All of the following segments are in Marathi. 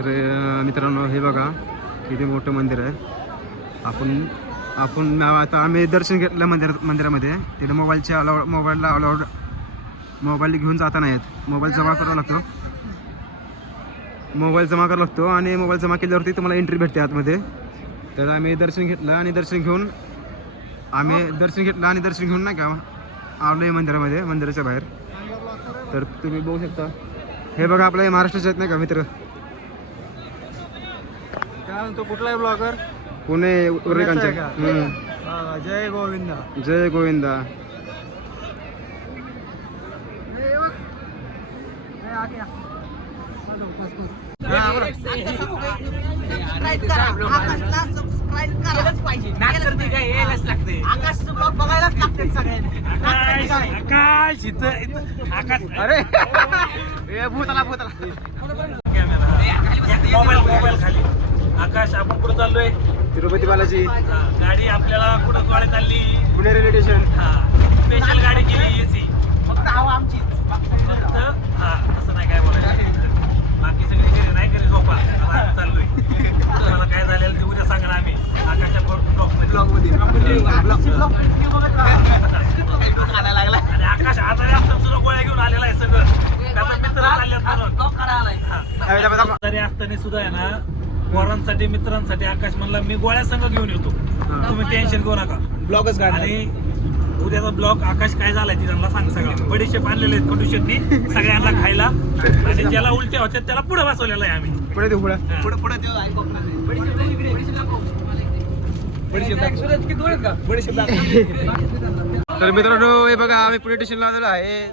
तर मित्रांनो हे बघा किती मोठं मंदिर आहे. आपण आता आम्ही दर्शन घेतलं मंदिरामध्ये. तिथे मोबाईलला अलाउड मोबाईल घेऊन जाता नाही येत. मोबाईल जमा करावा लागतो आणि मोबाईल जमा केल्यावरती तुम्हाला एंट्री भेटते आतमध्ये. तर आम्ही दर्शन घेतलं आणि दर्शन घेऊन नाही का आलो आहे मंदिराच्या बाहेर. तर तुम्ही बघू शकता हे बघा आपल्या महाराष्ट्राचे आहेत नाही का मित्र. काय म्हणतो कुठलाही ब्लॉगर पुणे उरेकांचे. जय गोविंदा. जय गोविंदा. आकाश आपण कुठं चाललोय? तिरुपती बालाजी. गाडी आपल्याला कुठं गोळ्या चालली? Pune railway station. स्पेशल गाडी केली एसी. फक्त हवा आमची. असं नाही काय बोलायचं. बाकी सगळी घरी नाही घरी झोपा. चाललोय मला काय झालेलं ते उद्या सांगा. आम्ही आकाशच्या ब्लॉगमध्ये आणि आकाश आजारी असताना सुद्धा गोळ्या घेऊन आलेला आहे सगळं. त्याचा मित्र आजारी असताना सुद्धा आहे ना पोरांसाठी मित्रांसाठी आकाश म्हणला मी गोळ्या संघ घेऊन येतो. तुम्ही टेन्शन घेऊ नका. ब्लॉगच काढ. आणि उद्याचा ब्लॉग आकाश काय झालाय ती त्यांना सांग. सगळं बडीशेप आणलेले आहेत कडूशेपनी सगळ्यांना खायला. आणि ज्याला उलट्या होत्या त्याला पुढे बसवलेला आहे आम्ही. पुढे तर मित्रांनो हे बघा आम्ही पुणे स्टेशनला आलेलो आहे.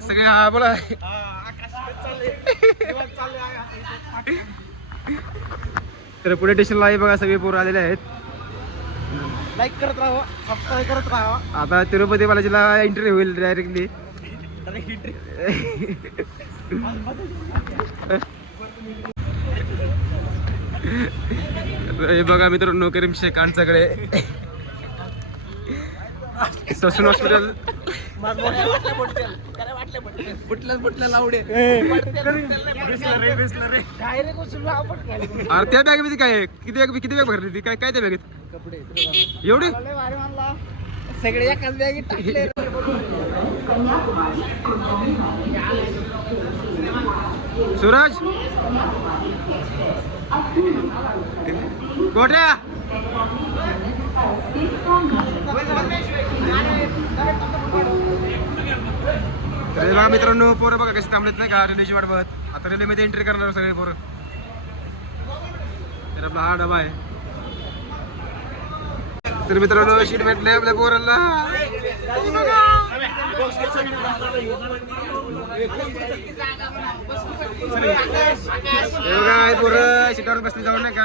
सगळे हा बोला. तर पुणे स्टेशनला हे बघा सगळे पोरं आलेले आहेत. लाईक करत राहा, सबस्क्राईब करत राहा. आता तिरुपती बालाजीला एंट्री होईल डायरेक्टली. हे बघा मित्रांनो करीम शेख सगळे ससून हॉस्पिटल. अरे त्या बॅग मध्ये काय किती बॅग भरली ती काय त्या बॅगेत एवढी सगळे एकाच बॅगेत टाकले. सूरज गोट्या अरे बघा मित्रांनो पोरं बघा कशी थांबलेत नाही का रेल्वेची वाट बघत. आता रेल्वेमध्ये एंट्री करणार सगळे पोरं. तर आपला हा डबा आहे. तर मित्रांनो शीट भेटले आपल्या पोरांना. बघा पोरं सीटावर बसली जाऊन नाही का.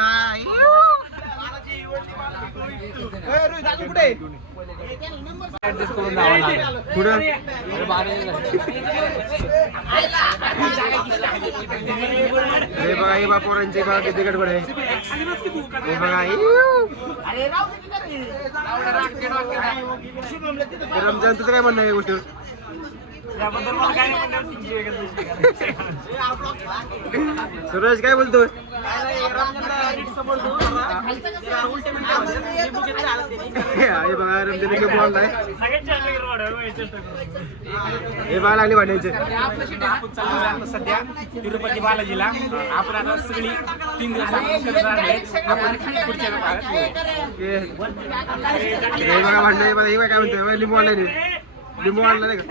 हे बघा हे बा पोरांची बघा किती गडबड आहे. हे बघा रमजान तुझं काय म्हणणं आहे गोष्ट? सुरेश काय बोलतो? हे बघा रमजान लिंबू आणलाय. हे बघा लागली भांडायचे. सध्या तिरुपती बालाजीला आपण आता सगळी 3 दिवस हे बघा भांडण. हे काय म्हणतोय लिंबू आणलाय. लिंबू आणला नाही का.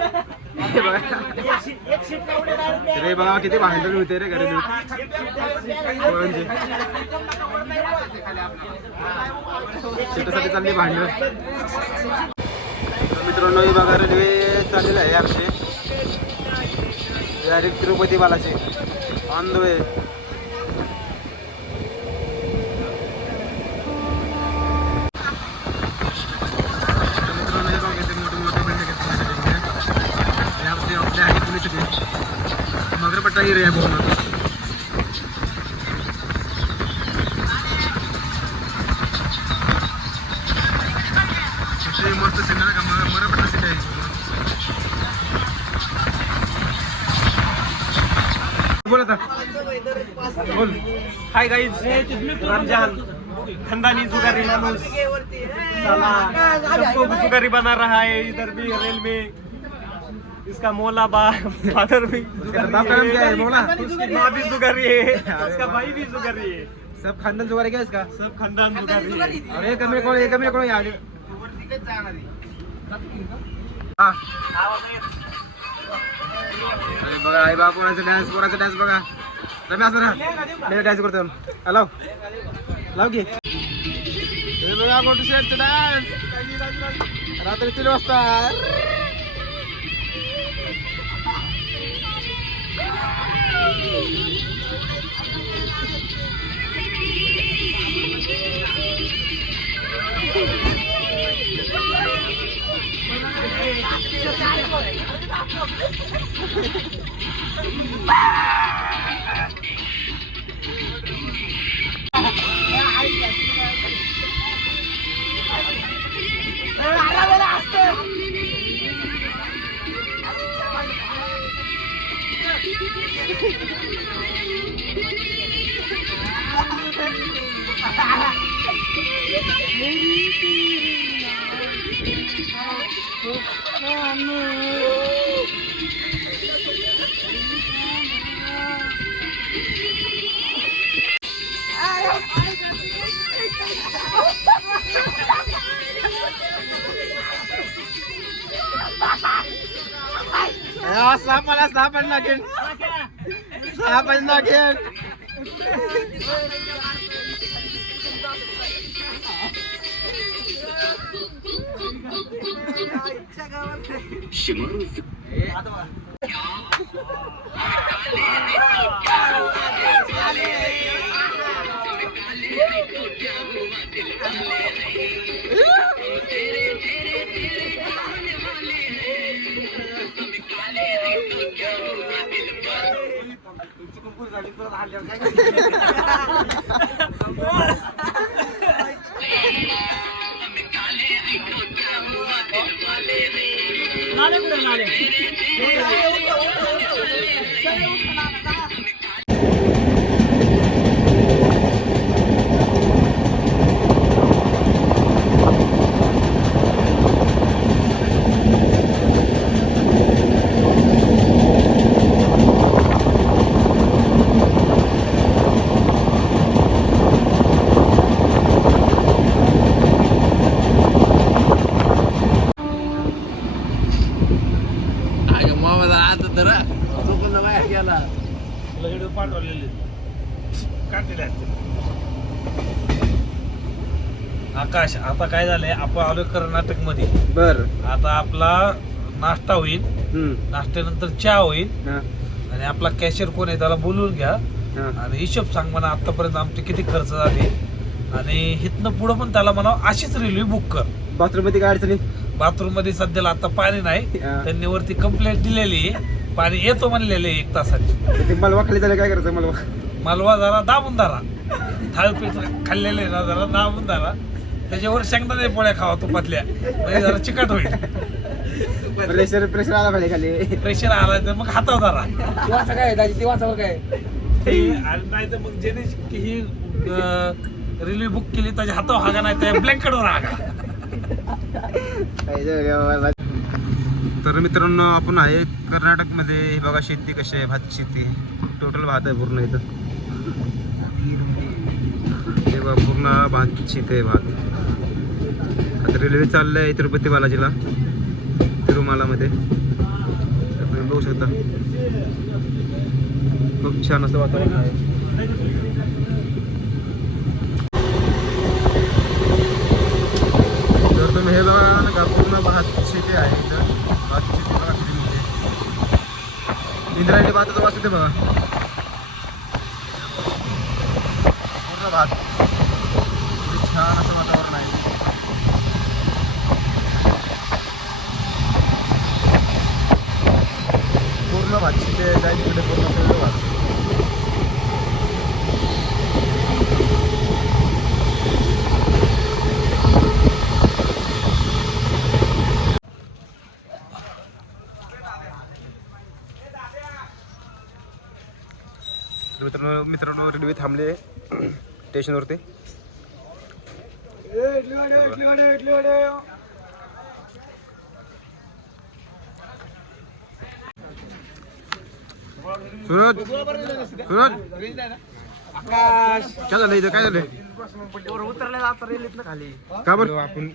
रे बघा किती भांडण होते रे घरी. शेतासाठी चालली भांडण. मित्रांनो हे बघा रेल्वे चाललेलं आहे यारचे direct Tirupati Balaji on the way. Magarpatta area आहे पूर्ण. मस्त सीट आहे का मगरपट्टा सीट आहे. बोल आता बोल. हाय गाइस, रमजान खंदानी जुगारी माणूस साला सबको जुगारी बना रहा है इधर भी रेल में. इसका मौला फादर भी उसका बाप का नाम क्या है मौला? उसकी माँ भी जुगारी है, उसका भाई भी जुगारी है. सब खानदान जुगारी क्या इसका? सब खानदान जुगारी है. अरे कमी कोण या हा. अरे बघा आई बापोराचा डान्स, पोराचा डान्स बघा. रम्या असं ना डान्स करतो. हॅलो लाव की. हे बघा मोठू शेटचा डान्स रात्री 3 वाजता. सापड लागेल. व्हिडिओ पाठवलेले काढलेले आहेत. आकाश, आता काय झालंय, आपण आलोय कर्नाटक मध्ये. बर. आता आपला नाश्ता होईल, नाश्त्यानंतर चहा होईल आणि आपला कॅशियर कोण आहे त्याला बोलवून घ्या आणि हिशोब सांग म्हणा आतापर्यंत आमचे किती खर्च झाले आणि इथनं पुढं पण त्याला म्हणा अशीच रेल्वे बुक कर. बाथरूम मध्ये काय अडचणी? बाथरूम मध्ये सध्याला आता पाणी नाही, त्यांनी वरती कंप्लेंट दिलेली आहे, पाणी येतो म्हणलेले 1 तासाची. मलवा खाली झालं काय करायचं? मालवा जरा दाबून धरा, थाळपीठ खाल्लेले ना जरा दाबून धरा, त्याच्यावर शेंगदाणे पोळ्या खावा तुपातल्या, म्हणजे जरा चिकट होईल. प्रेशर आला पाहिजे खाली. प्रेशर आला तर मग हातावर धरा. काय दाजी ते वाचावर काय नाही तर मग ज्याने ही रेल्वे बुक केली त्याच्या हातावर हागा, नाही त्या ब्लँकेटवर हागा. तर मित्रांनो, आपण आहे कर्नाटकमध्ये. हे बघा शेती कशी आहे, भात शेती, टोटल भात आहे पूर्ण इथं. हे बघा पूर्ण भात शेती आहे, भात. आता रेल्वे चाललं आहे तिरुपती बालाजीला, तिरुमालामध्ये. तुम्ही बघू शकता खूप छान असं वातावरण आहे. जर तुम्ही हे बघा का पूर्ण भात शेती आहे इथं. भात शेती बघा किती मोठी आहे. इंद्रायणी भाताचा वास येते बघा, पूर्ण भात. किती छान असं वातावरण आहे. पूर्ण भात शेती आहे, जायची तिकडे पूर्ण सगळं भात. मित्रांनो रेल्वे थांबले स्टेशनवरती. सूरज काय झालं इथं, काय झालं उतरले आता रेल्वेत खाली का बरं? आपण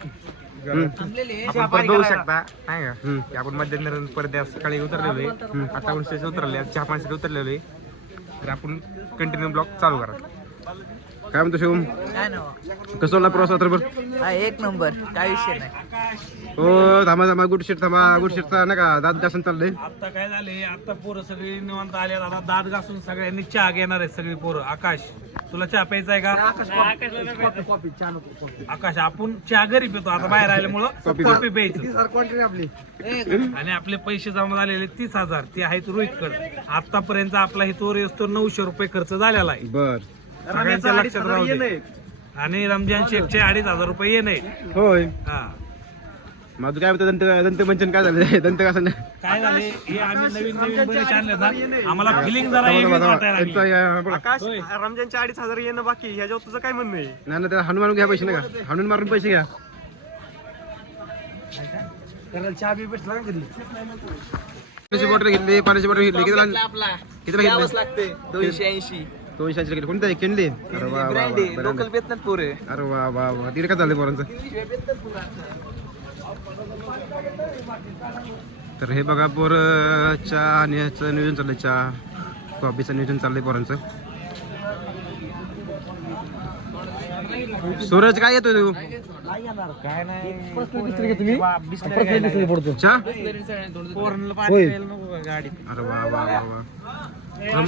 परत बघू शकता नाही का की आपण मध्यंतरी परत सकाळी उतरलेलो आहे. आता आपण स्टेशन उतरले, चहा पाण्यासाठी उतरलेलो आहे. तर आपण कंटिन्यू ब्लॉग चालू करा. काय म्हणतो शिवम, काय ना कसं वाटला प्रवास रात्रभर? हा एक नंबर, काय विषय नाही. हो थांबा गुड शीट ना का दात घासून चाललंय. आता काय झाले, आता पोरं सगळी निवांत आले. आता दात घासून सगळ्यांनी चहा घेणार आहेत सगळी पोरं. आकाश तुला चहा प्यायचा आहे का? आकाश आपण चहा घरी पितो, आता बाहेर आल्यामुळं कॉफी प्यायचं. आणि आपले पैसे जमा झालेले 30,000 ते आहेत रोहितकडे. आतापर्यंत आपला हे तोर असतो 900 रुपये खर्च झालेला आहे. बर सगळ्यांच्या लक्षात राहू दे. आणि रमजान शेखचे 2,500 रुपये ये नाही. होय. हा माझं काय होतं दंत पंचन काय झालं दंत कसं काय झाले, हे आम्ही नवीन बरेच आणले ना, आम्हाला फिलिंग जरा वेगळीच वाटायला लागली. आकाश रमजानच्या 2,500 येणं बाकी, ह्याच्यावर तुझं काय म्हणणं आहे? नाही त्याला हनुमान घ्या पैसे नाही का, हनुमान मारून पैसे घ्या. चहा बी बसला कधी पाण्याची बॉटल घेतली, पाण्याची बॉटल घेतली. कितीला घेतली? लागते 280. 280 घेतली. कोणतं आहे? किनली? अरे वा वा वा. लोकल बेतनात पोरे. अरे वा वा वा. तिकडे काय झालं पोरांचं? तर हे बघा पोर चहा आणि ह्याचं नियोजन चाललंय, चहा कॉफीचं नियोजन चाललंय पोरांचं. सूरज काय येतोय तू? काय नाही चहा? गाडी अरे वा वा वा वा.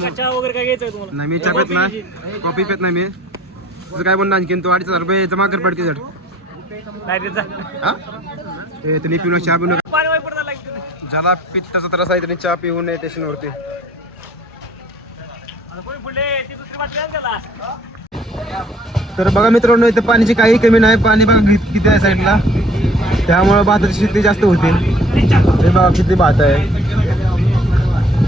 चहा वगैरे काय घ्यायचं तुम्हाला? नाही मी चहा पेत नाही, कॉफी पेत नाही मी. तुझं काय म्हणणं आणखीन? तू 2,500 रुपये जमा कर पडते जड. हा ते तुम्ही पिऊन चहा पिऊन ज्याला पित्ताचा त्रास आहे त्यांनी चहा पिऊ नये स्टेशनवरती. तर बघा मित्रांनो इथं पाण्याची काही कमी नाही. पाणी बघा किती आहे साईडला, त्यामुळं भाताची शेती जास्त होते. हे बघा किती भात आहे.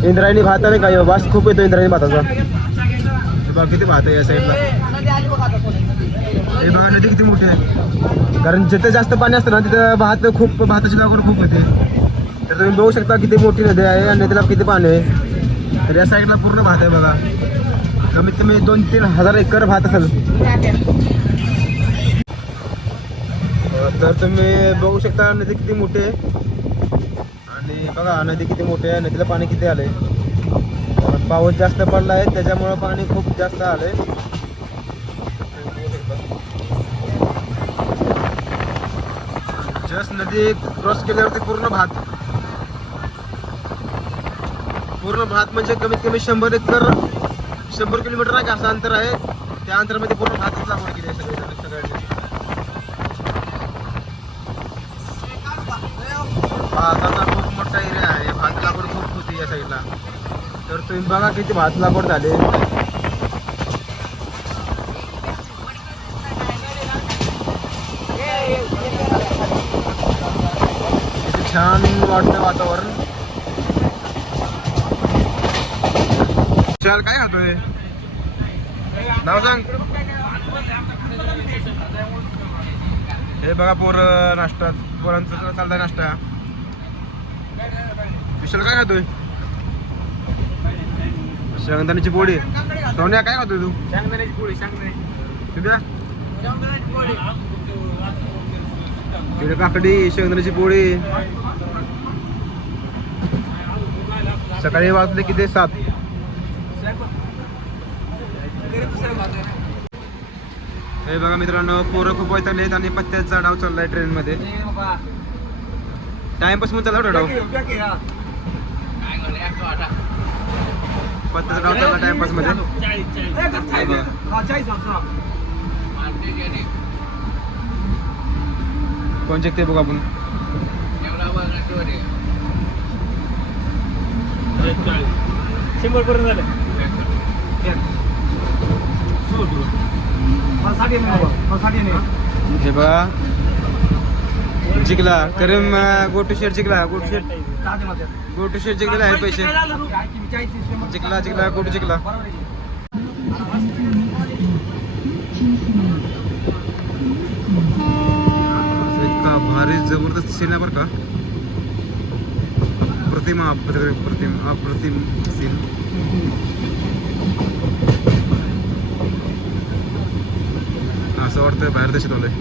इंद्रायणी भात आहे काय वास खूप येतो इंद्रायणी भाताचा. हे बघा किती भात आहे या साईडला. हे बघा नदी किती मोठी आहे, कारण जिथे जास्त पाणी असतं ना तिथं भाताची लागवड खूप होते. तर तुम्ही बघू शकता किती मोठी नदी आहे आणि नदीला किती पाणी आहे. तर या साईडला पूर्ण भात आहे बघा, कमीत कमी 2-3 हजार एकर भात असेल. तर तुम्ही बघू शकता नदी किती मोठी आहे. आणि बघा नदी किती मोठी आहे, नदीला पाणी किती आलंय. पाऊस जास्त पडला आहे त्याच्यामुळं पाणी खूप जास्त आलंय. जस्ट नदी क्रॉस केल्यावरती पूर्ण भात म्हणजे कमीत कमी 100 किलोमीटर नाही का असं अंतर आहे. त्या अंतरामध्ये पूर्ण भातच लागवड केली आहे सगळ्यांनी. भाताचा खूप मोठा एरिया आहे, भात लागवड खूप होती या साईडला. तर तुम्ही बघा किती भात लागवड झाली. किती छान वाटतं वातावरण. चल काय खातोय, नाव सांग. हे बघा नाश्ता पोरांचा चाललाय नाश्ता. विशाल काय खातोय? शेंगदाण्याची पोळी. सोन्या काय खातोय तू? शेंगदाण्याची पोळी. सुद्या तिकडे काकडी, शेंगदाण्याची पोळी. सकाळी वाजले किती 7. हे बघा मित्रांनो पोरं खूप वैतागले आहेत आणि पत्त्याचा डाव चाललाय ट्रेन मध्ये. टाइमपास म्हणून चालला डाव, पत्त्याचा डाव चालला टाइमपास मध्ये. कोण जिंकते बघू आपण. 100 पर्यंत झालं. हे बघा जिंकला करीम. गो टू शेअर जिंकला. गो टू शेअर जिंकलेला आहे पैसे. जिंकला गो टू जिंकला. इतका भारी जबरदस्त सीन आहे बरं का. अप्रतिम सीन. असं वाटतंय बाहेर देशात आलोय.